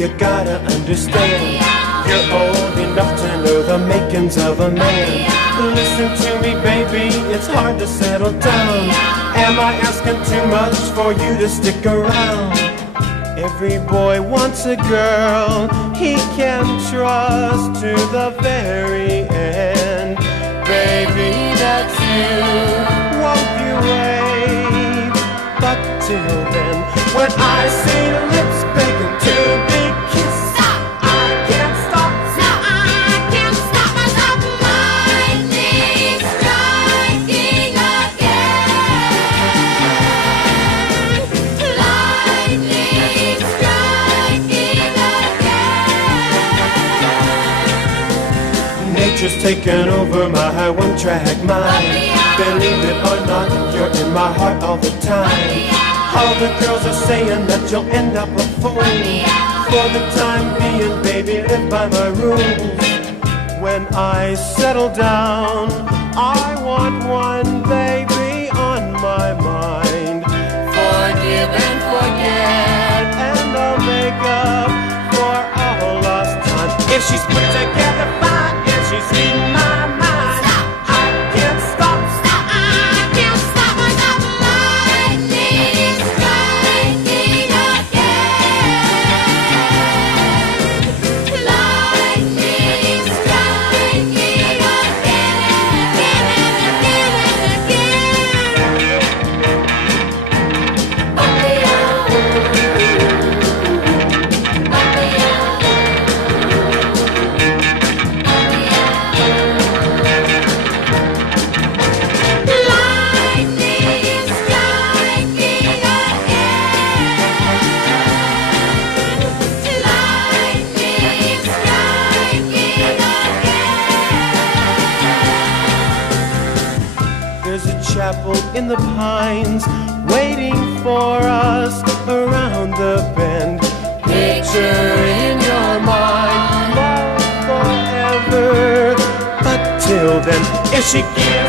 you gotta understand, you're old enough to know the makings of a man. Listen to me, baby, it's hard to settle down. Am I asking too much for you to stick around? Every boy wants a girl he can trust to the very end. Baby, that's you, won't you wait? But till then, when I see lips begging to be kissed, Stop! I can't stop. No, I can't stop myself. Lightning striking again. Lightning striking again. Nature's taken over my one-track mind. Believe it or not, you're in my heart all the time. All the girls are saying that you'll end up a fool. For the time being, baby, live by my rules. When I settle down, I want one baby on my mind. Forgive and forget, and I'll make up for all lost time. If she's put together fine, if she's in my mind, I can't stop. Stop! I can't stop myself. Lightning striking again. Lightning striking again There's a chapel in the pines waiting for us around the bend. Picture in your mind love forever. But till then, if she gives